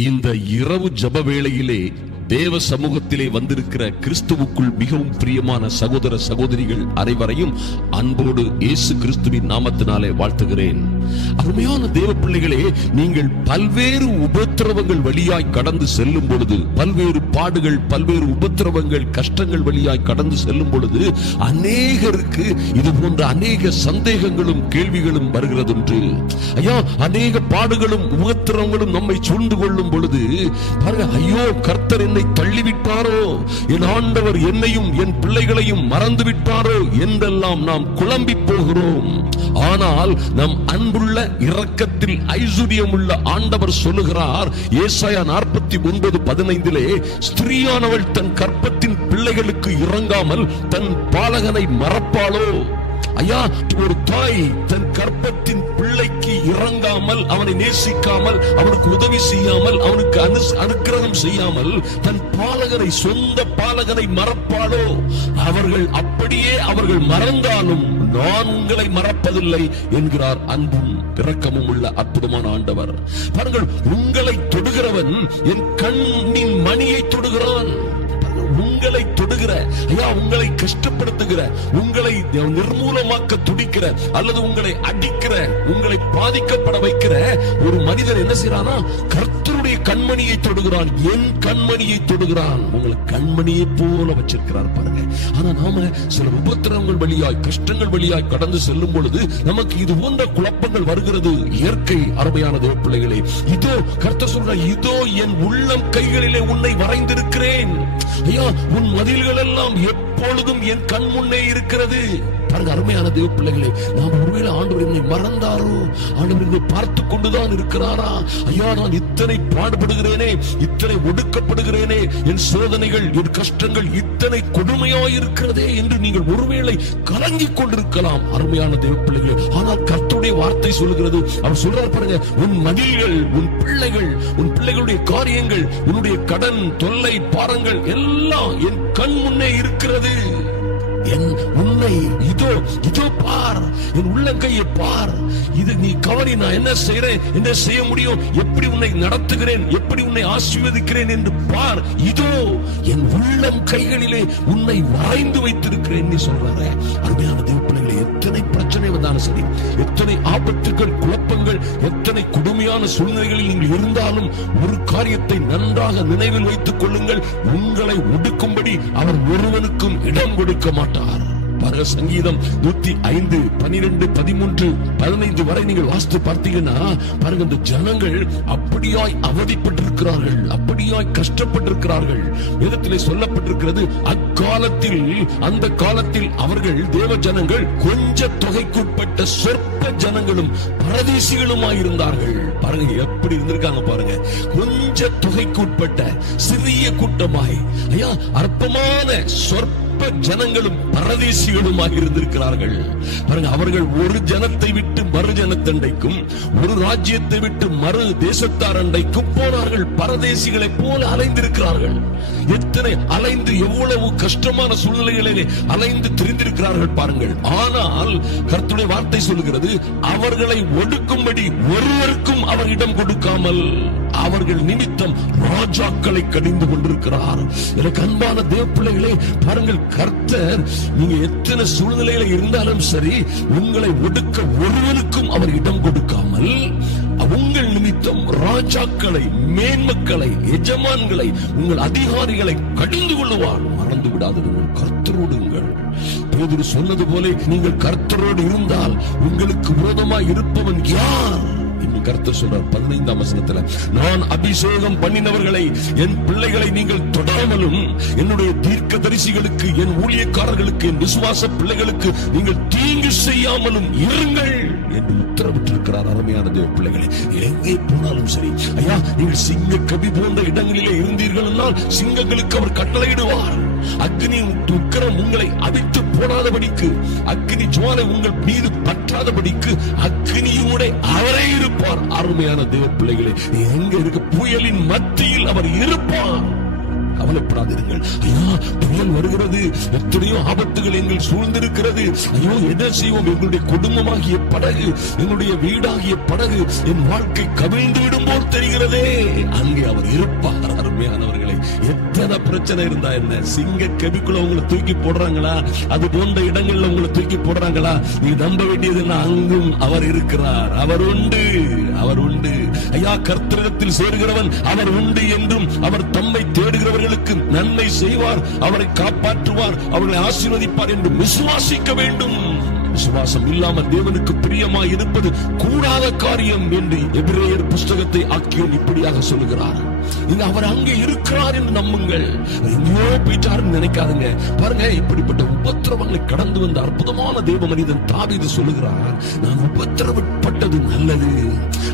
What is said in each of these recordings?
இந்த இரவு ஜப வேளையிலே தேவ சமூகத்திலே வந்திருக்கிற கிறிஸ்துவுக்குள் மிகவும் பிரியமான சகோதர சகோதரிகள் அனைவரையும் அன்போடு இயேசு கிறிஸ்துவின் நாமத்தினாலே வாழ்த்துகிறேன். அருமையான தேவ பிள்ளைகளே, நீங்கள் பல்வேறு உபத்திரவங்கள் வழியாய் கடந்து செல்லும் பொழுது, பல்வேறு பாடுகள், பல்வேறு உபத்திரவங்கள், கஷ்டங்கள் வழியாய் கடந்து செல்லும் பொழுது அநேகருக்கு இது போன்ற அநேக சந்தேகங்களும் கேள்விகளும் வருகிறதுண்டு. ஐயா, அநேக பாடுகளும் உபத்திரவங்களும் நம்மை சூழ்ந்து கொள்ளும் பொழுது பாருங்க, ஐயோ கர்த்தர் என்னை தள்ளிவிட்டாரோ, என் ஆண்டவர் என்னையும் என் பிள்ளைகளையும் மறந்து விட்டாரோ என்றெல்லாம் நாம் குழம்பி போகிறோம். ஆனால் நம் அன்புள்ள இரக்கத்தில் ஐசுரியமுள்ள ஆண்டவர் சொல்லுகிறார், ஏசாயா 49:15, ஸ்திரீயானவள் தன் கற்பத்தின் பிள்ளைகளுக்கு இறங்காமல் தன் பாலகனை மறப்பாளோ? ஐயா, ஒரு தாய் தன் கற்பத்தின் பிள்ளைக்கு இறங்காமல், அவனை நேசிக்காமல், அவனுக்கு உதவி செய்யாமல், அவனுக்கு அனுக்கிரகம் செய்யாமல் தன் பாலகனை, சொந்த பாலகனை மறப்பாளோ? அவர்கள் மறந்தாலும் நான் உங்களை மறப்பதில்லை என்கிறார் அன்பும் இரக்கமும் உள்ள அற்புதமான ஆண்டவர். பாருங்கள், உங்களை தொடுகிறவன் என் கண்ணின் மணியை தொடுகிறான். உங்களை தொடுகிற, ஐயா, உங்களை கஷ்டப்படுத்துகிற, உங்களை நிர்மூலமாக்க துடிக்கிற, அல்லது உங்களை அடிக்கிற, உங்களை பாதிக்கப்பட வைக்கிற ஒரு மனிதன் என்ன செய்யறானா? கர்த்தருடைய கண்மணியை தொடுகிறான். என் கண்மணியை தொடுகிறான். உங்களை கண்மணியை போல வச்சிருக்கிறார் பாருங்க. ஆனா நாம சில உபத்திரவங்கள் வழியாய், கஷ்டங்கள் வழியாய் கடந்து செல்லும் பொழுது நமக்கு இது போன்ற குழப்பங்கள் வருகிறது. இயற்கை. அருமையான தேவ பிள்ளைகளே, இதோ கர்த்தர் சொல்ற, இதோ என் உள்ளம் கைகளிலே உன்னை வரைந்திருக்கிறேன். ஐயா, உன் மதில்கள் எல்லாம் எப்பொழுதும் என் கண் முன்னே இருக்கிறது. பாருங்க அருமையான தேவ பிள்ளைகளே, நாம் ஒருவேளை ஆண்டவர் என்னை மறந்தாரோ, ஆண்டவர் என்னை பார்த்து கொண்டுதான் இருக்கிறாரா? ஐயா, நான் இத்தனை பாடுபடுகிறேனே, இத்தனை ஒடுக்கப்படுகிறேனே, என் சோதனைகள், என் கஷ்டங்கள் இத்தனை கொடுமையாய் இருக்கிறதே என்று நீங்கள் ஒருவேளை கலங்கிக் கொண்டிருக்கலாம். அருமையான தேவ பிள்ளைகளே, ஆனால் கர்த்தருடைய வார்த்தை சொல்லுகிறது, அவர் சொல்றார் பாருங்க, உன் மதில்கள், உன் பிள்ளைகள், உன் பிள்ளைகளுடைய காரியங்கள், உன்னுடைய கடன் தொல்லை பாரங்கள் எல்லாம் என் கண் முன்னே இருக்கிறது. உன்னை இதோ பார், என் உள்ளங்கையை பார், இது நீ கவனி, நான் என்ன செய்றேன், என்ன செய்ய முடியும், எப்படி உன்னை நடத்துகிறேன், எப்படி உன்னை ஆசீர்வதிக்கிறேன் என்று பார். இதோ என் உள்ளம் கைகளிலே உன்னை வரைந்து வைத்திருக்கிறேன் நீ சொல்றாரு. அருமையான தேவ பிள்ளைகளே, எத்தனை பிரச்சனை வந்தாலும் சரி, எத்தனை ஆபத்துகள், குழப்பங்கள், எத்தனை கொடுமையான சூழ்நிலைகளில் நீங்கள் இருந்தாலும் ஒரு காரியத்தை நன்றாக நினைவில் வைத்துக் கொள்ளுங்கள், உங்களை ஒடுக்கும்படி அவர் ஒருவனுக்கும் இடம் கொடுக்க மாட்டார். சங்கீதம் 105, 12, 13, 15 வரை நீங்கள் வாசித்து பார்த்தீங்கன்னா பாருங்க, இந்த ஜனங்கள் அப்படியாய் அவதிப்பட்டிருக்கிறார்கள், அப்படியாய் கஷ்டப்பட்டிருக்கிறார்கள். வேதத்திலே சொல்லப்பட்டிருக்கிறது, அக்காலத்தில், அந்த காலத்தில் அவர்கள் தேவ ஜனங்கள் கொஞ்ச தொகைக்குட்பட்ட சொற்ப ஜனங்களும் பரதேசிகளுமாயிருந்தார்கள். பாருங்க எப்படி இருந்திருக்காங்க பாருங்க, கொஞ்ச தொகைக்குட்பட்ட சிறிய கூட்டமாய், ஐயா, அற்பமான சொற்ப ஜனங்களும் பரதேசிகளுமாக இருந்திருக்கிறார்கள். பாருங்க, அவர்கள் ஒரு ஜனத்தை விட்டு மறு ஜனத்தண்டைக்கும், ஒரு ராஜ்யத்தை விட்டு மறு தேசத்தார் அண்டைக்கும் போனார்கள். பரதேசிகளை போல அலைந்திருக்கிறார்கள். எத்தனை அலைந்து, எவ்வளவு கஷ்டமான சூழ்நிலைகளிலே அலைந்து திரிந்திருக்கிறார்கள் பாருங்கள். ஆனால் கர்த்தருடைய வார்த்தை சொல்லுகிறது, அவர்களை ஒடுக்கும்படி ஒருவருக்கும் அவர் இடம் கொடுக்காமல் அவர்கள் நிமித்தம் ராஜாக்களை கடிந்து கொண்டிருக்கிறார். எனக்கு அன்பான தேவ பிள்ளைகளே, பாருங்கள், கர்த்தர் நீங்க எத்தனை சூழ்நிலையில இருந்தாலும் சரி, உங்களை ஒடுக்க ஒருவனுக்கும் அவர் இடம் கொடுக்காமல் உங்கள் நிமித்தம் ராஜாக்களை, மேன்மக்களை, எஜமான்களை, உங்கள் அதிகாரிகளை கடிந்து கொள்ளுவார். மறந்து விடாதீர்கள், கர்த்தரோடுங்கள். பேதுரு சொன்னது போல, நீங்கள் கர்த்தரோடு இருந்தால் உங்களுக்கு விரோதமாய் இருப்பவன் யார்? கர்த்தர் சொல்றார் 15ஆம் வசனத்துல, நான் அபிஷேகம் பண்ணினவர்களை, என் பிள்ளைகளை நீங்கள் தொடாமலும், என்னுடைய தீர்க்க தரிசிகளுக்கு, என் ஊழியக்காரர்களுக்கு, என் விசுவாச பிள்ளைகளுக்கு நீங்கள் தீங்கு செய்யாமலும் இருங்கள் என்று உத்தரவிட்டிருக்கிறார். அருமையான தேவ பிள்ளைகளே, எங்கே போனாலும் சரி, ஐயா, நீங்கள் சிங்க கவி போன்ற இடங்களிலே இருந்தீர்கள் என்றால் சிங்கங்களுக்கு அவர் கட்டளையிடுவார். அக்னி உக்கிரம் உங்களை அவித்து போடாதபடிக்கு, அக்னி ஜுவாலை உங்கள் மீது பற்றாதபடிக்கு அக்னியோட அவரே இருப்பார். அருமையான தேவ பிள்ளைகளே, எங்க இருக்க புயலின் மத்தியில் அவர் இருப்பார். கவலைப்படாதீர்கள். ஐயா, புயல் வருகிறது, எத்தனையோ ஆபத்துகள் எங்கள் சூழ்ந்திருக்கிறது. ஐயோ, என்ன செய்வோம்? எங்களுடைய குடும்பமாகிய படகு, எங்களுடைய வீடாகிய படகு, என் வாழ்க்கை கவிழ்ந்து விடும் போல் தெரிகிறதே. அங்கே அவர் இருப்பார். அருமையானவர்களை, எத்தனை பிரச்சனை இருந்தா என்ன? சிங்க கெபிக்குள்ள உங்களை தூக்கி போடுறாங்களா? அது போன்ற இடங்கள்ல உங்களை தூக்கி போடுறாங்களா? நீ நம்ப வேண்டியது அங்கும் அவர் இருக்கிறார். அவர் உண்டு, அவர் உண்டு. ஐயா, கர்த்தரிடத்தில் சேர்கிறவன் அவர் உண்டு என்றும், அவர் தம்மை தேடுகிறவர்களுக்கு நன்மை செய்வார், அவரை காப்பாற்றுவார், அவர்களை ஆசீர்வதிப்பார் என்று விசுவாசிக்க வேண்டும். விசுவாசம் இல்லாமல் தேவனுக்கு பிரியமாய் இருப்பது கூடாத காரியம் என்று எபிரேயர் புஸ்தகத்தை ஆக்கியோன் இப்படியாக சொல்லுகிறார். அவர் அங்கே இருக்கிறார் என்று நம்புங்கள். எங்கேயோ போயிட்டாருன்னு நினைக்காதுங்க. பாருங்க, இப்படிப்பட்ட உபத்திரவங்களை கடந்து வந்த அற்புதமான தேவ மனிதன் தாவீது சொல்லுகிறார், நான் உபத்திரவப்பட்டது நல்லது.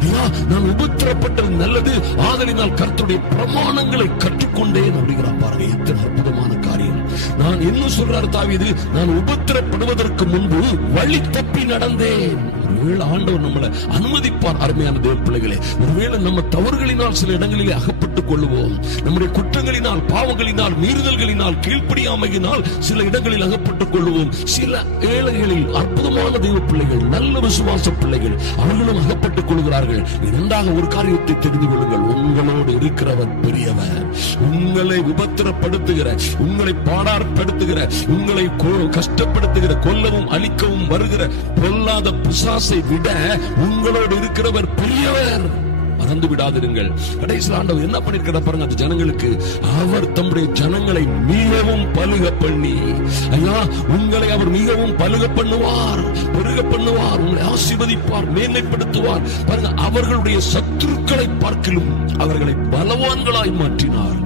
ஐயா, நான் உபத்திரப்பட்டது நல்லது, ஆதலினால் கர்த்தருடைய பிரமாணங்களை கற்றுக்கொண்டேன் அப்படிங்கிறார். பாருங்க, எத்தனை அற்புதமான காரியம். நான் என்ன சொல்றாரு தாவீது? நான் உபத்திரப்படுவதற்கு முன்பு வழி தப்பி நடந்தேன். ஒருவேளை ஆண்டவர் நம்மளை அனுமதிப்பார். அருமையான தேவ பிள்ளைகளே, ஒருவேளை நம்ம தவறுகளினால் சில இடங்களிலே அகப்பட்டுக் கொள்ளுவோம். நம்முடைய குற்றங்களினால், பாவங்களினால், மீறுதல்களினால், கீழ்ப்படியாமையினால் சில இடங்களில் அகப்பட்டுக் கொள்ளுவோம். சில ஏழைகளில் அற்புதமான தேவ பிள்ளைகள், நல்ல விசுவாச பிள்ளைகள், அவர்களும் அகப்பட்டுக் கொள்கிறார்கள். நன்றாக ஒரு காரியத்தை தெரிந்து கொள்ளுங்கள், உங்களோடு இருக்கிறவர் பெரியவர். உங்களை உபத்திரப்படுத்துகிற, உங்களை பாடார்படுத்துகிற, உங்களை கஷ்டப்படுத்துகிற, கொல்லவும் அழிக்கவும் வருகிற பொல்லாத பிசாசை விட உங்களோடு இருக்கிறவர் பெரியவர். மறந்து விடாதிருங்கள். கடைசியில் ஆண்டவர் என்ன பண்ணிருக்கிறார் பாருங்க, அந்த ஜனங்களுக்கு அவர் தம்முடைய ஜனங்களை மிகவும் பலுக பண்ணி, ஐயா, உங்களை அவர் மிகவும் பலுக பண்ணுவார், பெருக பண்ணுவார், உங்களை ஆசீர்வதிப்பார், மேன்மைப்படுத்துவார். பாருங்க, அவர்களுடைய சத்துருக்களை பார்க்கிலும் அவர்களை பலவான்களாய் மாற்றினார்.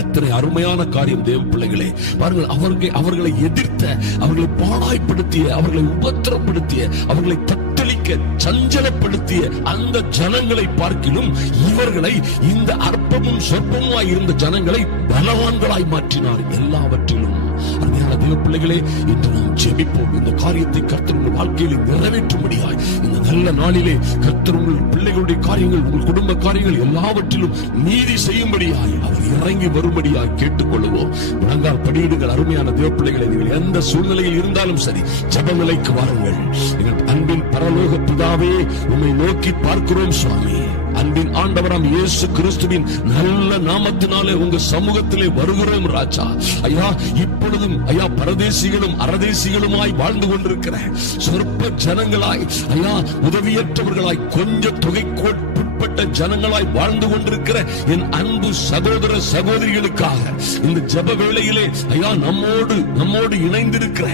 எத்தனை அருமையான காரியம் தேவ பிள்ளைகளே. பாருங்கள், அவர்களை எதிர்த்த, அவர்களை பாடாய்ப்படுத்திய, அவர்களை உபத்திரப்படுத்திய, அவர்களை தத்தளிக்க சஞ்சலப்படுத்திய அந்த ஜனங்களை பார்க்கிலும் இவர்களை, இந்த அற்பமும் சொற்பமுமாய் இருந்த ஜனங்களை பலவான்களாய் மாற்றினார். எல்லாவற்றிலும் அருமையான தேவ பிள்ளைகளே, இன்று நாம் ஜெபிப்போம். இந்த காரியத்தை கர்த்தர் உங்கள் வாழ்க்கையில் நிறைவேற்றும்படியாய் இந்த நல்ல நாளிலே கர்த்தர் உங்கள் பிள்ளைகளுடைய காரியங்கள், உங்கள் குடும்ப காரியங்கள் எல்லாவற்றிலும் நீதி செய்யும்படியாய் அவர் இறங்கி வரும்படியாய் கேட்டுக்கொள்வோம். முழங்கால் படியிடுங்கள். அருமையான தேவ பிள்ளைகளை, நீங்கள் எந்த சூழ்நிலையில் இருந்தாலும் சரி, ஜெப நிலைக்கு வாருங்கள். எங்கள் அன்பின் பரலோக பிதாவே, உம்மை நோக்கி பார்க்கிறோம் சுவாமி. அன்பின் ஆண்டவராம் இயேசு கிறிஸ்துவின் நல்ல நாமத்தினாலே உங்க சமூகத்திலே வருகிறோம் ராஜா. ஐயா, இப்பொழுதும் ஐயா, பரதேசிகளும் அரதேசிகளுமாய் வாழ்ந்து கொண்டிருக்கிற சொற்ப ஜனங்களாய், ஐயா, உதவியற்றவர்களாய், கொஞ்ச தொகைக்கோட்பட்ட ஜனங்களாய் வாழ்ந்து கொண்டிருக்கிற என் அன்பு சகோதர சகோதரிகளுக்காக இந்த ஜெப வேளையிலே ஐயா, நம்மோடு இணைந்திருக்கிற,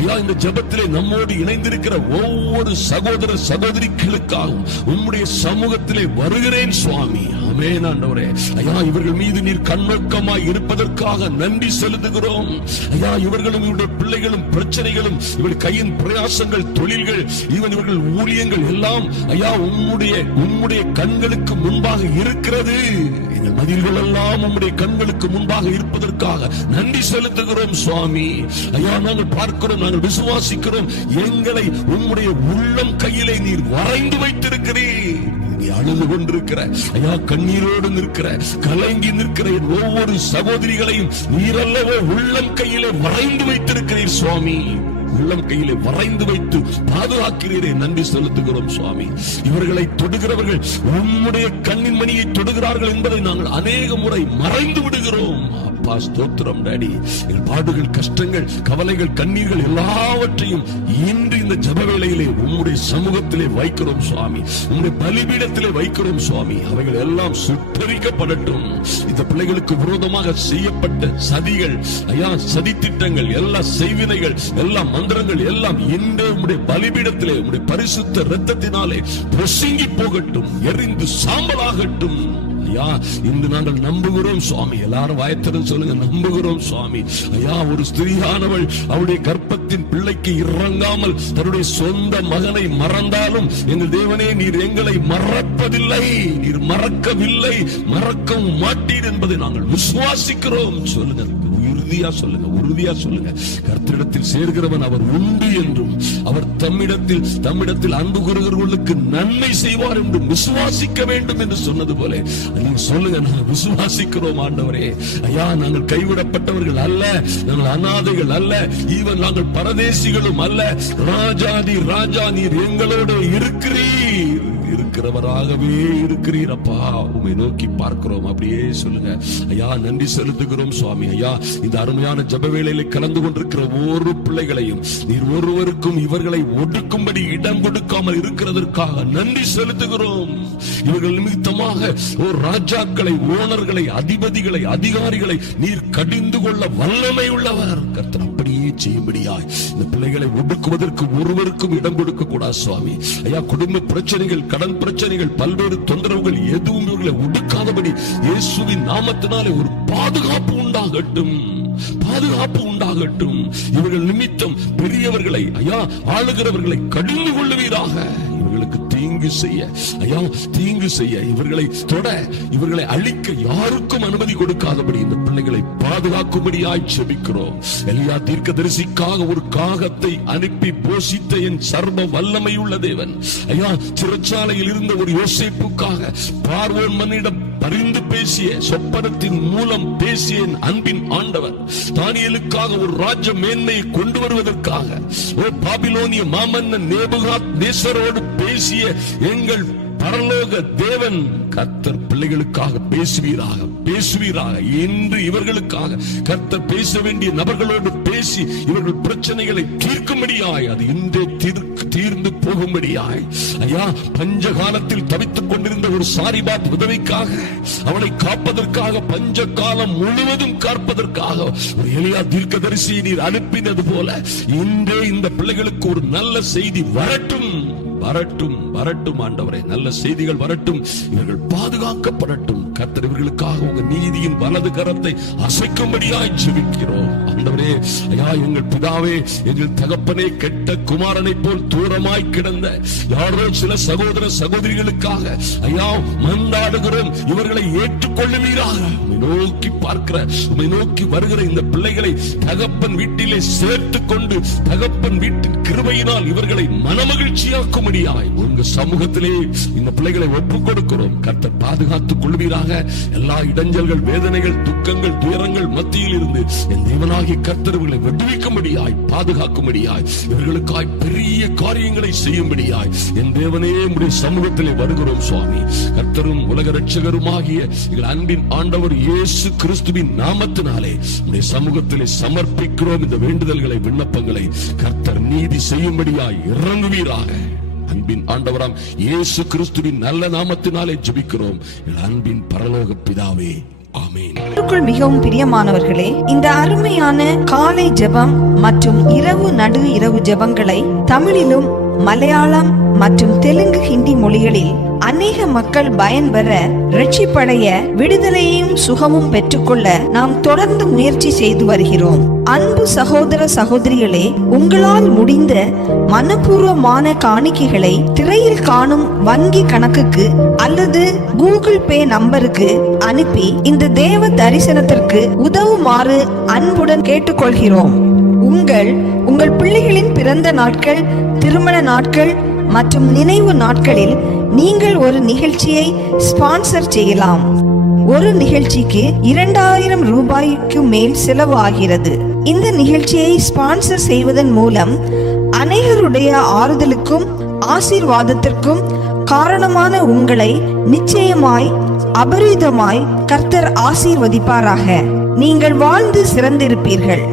ஐயா, இந்த ஜெபத்திலே நம்மோடு இணைந்திருக்கிற ஒவ்வொரு சகோதர சகோதரிகளுக்காகவும் உம்முடைய சமூகத்திலே வருகிறேன் சுவாமி. ஆமென் ஆண்டவரே. ஐயா, இவர்கள் மீது நீர் கண்ணோக்கமாய் இருப்பதற்காக நன்றி செலுத்துகிறோம். ஐயா, இவர்களும் இவருடைய பிள்ளைகளும் பிரச்சனைகளும், இவர்கள் கையின் பிரயாசங்கள், தொழில்கள், இவர்கள் ஊழியங்கள் எல்லாம் ஐயா உம்முடைய கண்களுக்கு முன்பாக இருக்கிறது. எங்கள் மதில்கள் எல்லாம் உம்முடைய கண்களுக்கு முன்பாக இருப்பதற்காக நன்றி செலுத்துகிறோம் சுவாமி. ஐயா, நாங்கள் பார்க்கிறோம், நாங்கள் விசுவாசிக்கிறோம். எங்களை உம்முடைய உள்ளம் கையிலே நீர் வரைந்து வைத்திருக்கிறீர். அழுது கொண்டிருக்கிற, ஐயா, கண்ணீரோடு நிற்கிற, கலங்கி நிற்கிற ஒவ்வொரு சகோதரிகளையும் நீரல்லவோ உள்ளம் கையிலே வரைந்து வைத்திருக்கிறீர் சுவாமி. உள்ளம் கையிலே வரைந்து வைத்து பாதுகாக்கிறீரே, நன்றி செலுத்துகிறோம் சுவாமி. இவர்களை தொடுகிறவர்கள் உம்முடைய கண்ணின் மணியை தொடுகிறார்கள் என்பதை நாங்கள் அநேக முறை மறைந்து விடுகிறோம். அப்பா, ஸ்தோத்திரம் டாடி. எங்கள் பாடுகள், கஷ்டங்கள், கவலைகள், கண்ணீர்கள் எல்லாவற்றையும் இன்று இந்த ஜெப வேளையிலே உம்முடைய சமூகத்திலே வைக்கிறோம் சுவாமி. உம்முடைய பலிபீடத்திலே வைக்கிறோம் சுவாமி. அவைகள் எல்லாம் சுட்டரிக்கப்படட்டும். இந்த பிள்ளைகளுக்கு விரோதமாக செய்யப்பட்ட சதிகள், ஐயா, சதி திட்டங்கள், எல்லா செய்வினைகள், எல்லா மந்திரங்கள் எல்லாம் இன்று உம்முடைய பலிபீடத்திலே உம்முடைய பரிசுத்த இரத்தத்தினாலே பொசுங்கி போகட்டும், எரிந்து சாம்பலாகட்டும். ஐயா, இன்று நாங்கள் நம்புகிறோம் சுவாமி. எல்லாரும் வாயத்திறன் சொல்லுங்க, நம்புகிறோம் சுவாமி. ஐயா, ஒரு ஸ்திரீயானவள் அவருடைய கர்ப்பத்தின் பிள்ளைக்கு இறங்காமல் தன்னுடைய சொந்த மகனை மறந்தாலும் எங்கள் தேவனே, நீர் எங்களை மறப்பதில்லை, நீர் மறக்கவில்லை, மறக்கவும் மாட்டீர் என்பதை நாங்கள் விசுவாசிக்கிறோம். சொல்லுங்க, உறுதியா சொல்லுங்க, உறுதியா சொல்லுங்க. கர்த்தரிடத்தில் சேர்கிறவன் அவர் உண்டு என்றும், அவர் தம்மிடத்தில் அன்பு கூறுகிறவர்களுக்கு நன்மை செய்வார் என்றும் விசுவாசிக்க வேண்டும் என்று சொன்னது போல நீங்க சொல்லுங்க, நாங்கள் விசுவாசிக்கிறோம் ஆண்டவரே. ஐயா, நாங்கள் கைவிடப்பட்டவர்கள் அல்ல, நாங்கள் அநாதைகள் அல்ல, ஈவன் நாங்கள் பரதேசிகளும் அல்ல. ராஜாதி ராஜா, நீர் எங்களோடு இருக்கிறவராகவே இருக்கிறீர் அப்பா. உம்மை நோக்கி பார்க்கிறோம். அப்படியே சொல்லுங்க. ஐயா, நன்றி செலுத்துகிறோம் சுவாமி. ஐயா, இந்த அருமையான ஜெப வேளையில கலந்து கொண்டிருக்கிற ஒவ்வொரு பிள்ளைகளையும் நீர் ஒருவருக்கும் இவர்களை ஒடுக்கும்படி இடம் கொடுக்காமல் இருக்கிறதற்காக நன்றி செலுத்துகிறோம். இவர்கள் நிமித்தமாக ஒரு ராஜாக்களை, ஓனர்களை, அதிபதிகளை, அதிகாரிகளை நீர் கடிந்து கொள்ள வல்லமை உள்ளவர். கர்த்தர் அப்படியே செய்யும்படியாய் இந்த பிள்ளைகளை ஒடுக்குவதற்கு ஒருவருக்கும் இடம் கொடுக்க கூடாது சுவாமி. ஐயா, குடும்ப பிரச்சனைகள், கடன் பிரச்சனைகள், பல்வேறு தொந்தரவுகள் எதுவும் இவர்களை ஒடுக்காதபடி இயேசுவின் நாமத்தினாலே ஒரு பாதுகாப்பு உண்டாகட்டும், பாதுகாப்பு உண்டாகட்டும். இவர்கள் நிமித்தம் பெரியவர்களை, ஐயா, ஆளுகிறவர்களை கடிந்து கொள்ளுவீராக. இவர்களுக்கு தீங்கு செய்ய, ஐயா, தீங்கு செய்ய, இவர்களை தொட, இவர்களை அழிக்க யாருக்கும் அனுமதி கொடுக்காதபடி இந்த பிள்ளைகளை பாதுகாக்கும்படியாய் ஜெபிக்கிறோம். எலியா தீர்க்கதரிசிக்காக ஒரு காகத்தை அனுப்பி போஷித்த என் சர்வ வல்லமை உள்ள தேவன், ஐயா, சிறைச்சாலையில் இருந்த ஒரு யோசேப்புக்காக பார்வோன் மன்னிடம் பரிந்து பேசிய, சொப்பனத்தின் மூலம் பேசிய என் அன்பின் ஆண்டவர், தானியேலுக்காக ஒரு ராஜ மேன்மையை கொண்டு வருவதற்காக ஒரு பாபிலோனிய மாமன்னன் நேபுகாத் நேசரோடு பேசிய எங்கள் பரலோக தேவன் கர்த்தர் பிள்ளைகளுக்காக பேசுவீராக, பேசுவீராக. இன்று இவர்களுக்காக கர்த்தர் பேச வேண்டிய நபர்களோடு பேசி இவர்கள் பிரச்சனைகளை தீர்க்கும்படியாய், அது இன்றே தீர்ந்து போகும்படியாய். ஐயா, பஞ்ச காலத்தில் தவித்துக் கொண்டிருந்த ஒரு சாரிபாத் உதவிக்காக, அவனை காப்பதற்காக, பஞ்ச காலம் முழுவதும் காப்பதற்காக ஒரு எலியா தீர்க்கதரிசியை நீர் அனுப்பினது போல இன்றே இந்த பிள்ளைகளுக்கு ஒரு நல்ல செய்தி வரட்டும், வரட்டும், வரட்டும் ஆண்டவரே. நல்ல செய்திகள் வரட்டும், இவர்கள் பாதுகாக்கப்படட்டும். கர்த்தர் இவர்களுக்காக உங்க நீதியின் வலது கரத்தை அசைக்கும்படியாய் ஜெபிக்கிறோம் ஆண்டவரே. ஐயா, எங்கள் பிதாவே, எங்கள் தகப்பனே, கெட்ட குமாரனை போல் தூரமாய் கிடந்த யாரோ சில சகோதர சகோதரிகளுக்காக ஐயா மன்றாடுகிறோம். இவர்களை ஏற்றுக்கொள்ளுவீராக. உம்மை நோக்கி பார்க்கிற, உம்மை நோக்கி வருகிற இந்த பிள்ளைகளை தகப்பன் வீட்டிலே சேர்த்து கொண்டு தகப்பன் வீட்டின் கிருபையினால் இவர்களை மனமகிழ்ச்சியாக்கும் உங்க சமூகத்திலே இந்த பிள்ளைகளை ஒப்புக் கொடுக்கிறோம். கர்த்தர் பாதுகாத்துக் கொள்வீராக. எல்லா இடைஞ்சல்கள், வேதனைகள், துக்கங்கள், துயரங்கள் மத்தியில் இருந்து என் தேவனாகிய கர்த்தர் இவர்களை விடுவிக்கும்படியாய், பாதுகாக்கும்படியாய், இவர்களுக்காய் பெரிய காரியங்களை செய்யும்படியாய் என் தேவனே உம்முடைய சமூகத்திலே வருகிறோம் சுவாமி. கர்த்தரும் உலக ரட்சகருமாகிய எங்கள் அன்பின் ஆண்டவர் இயேசு கிறிஸ்துவின் நாமத்தினாலே உம்முடைய சமூகத்திலே சமர்ப்பிக்கிறோம். இந்த வேண்டுதல்களை, விண்ணப்பங்களை கர்த்தர் நீதி செய்யும்படியாய் இறங்குவீராக. அன்பின் ஆண்டவராம் இயேசு கிறிஸ்துவின் நல்ல நாமத்தினாலே ஜெபிக்கிறோம் என் அன்பின் பரலோக பிதாவே, ஆமென். மிகவும் பிரியமானவர்களே, இந்த அருமையான காலை ஜெபம் மற்றும் நடு இரவு ஜெபங்களை தமிழிலும் மலையாளம் மற்றும் தெலுங்கு, ஹிந்தி மொழிகளில் அநேக மக்கள் பயன்பெற, ரட்சிப்படைய, விடுதலையும் சுகமும் பெற்றுக்கொள்ள நாம் தொடர்ந்து முயற்சி செய்து வருகிறோம். அன்பு சகோதர சகோதரிகளே, உங்களால் முடிந்த மனப்பூர்வமான காணிக்கைகளை திரையில் காணும் வங்கி கணக்குக்கு அல்லது கூகுள் பே நம்பருக்கு அனுப்பி இந்த தேவ தரிசனத்திற்கு உதவுமாறு அன்புடன் கேட்டுக்கொள்கிறோம். உங்கள் பிள்ளைகளின் பிறந்த நாட்கள், திருமண நாட்கள் மற்றும் நினைவு நாட்களில் நீங்கள் ஒரு நிகழ்ச்சியை ஸ்பான்சர் செய்யலாம். ஒரு நிகழ்ச்சிக்கு 2000 ரூபாய்க்கு மேல் செலவு ஆகிறது. இந்த நிகழ்ச்சியை ஸ்பான்சர் செய்வதன் மூலம் அநேகருடைய ஆறுதலுக்கும் ஆசீர்வாதத்திற்கும் காரணமான உங்களை நிச்சயமாய் அபரிதமாய் கர்த்தர் ஆசீர்வதிப்பாராக. நீங்கள் வாழ்ந்து சிறந்திருப்பீர்கள்.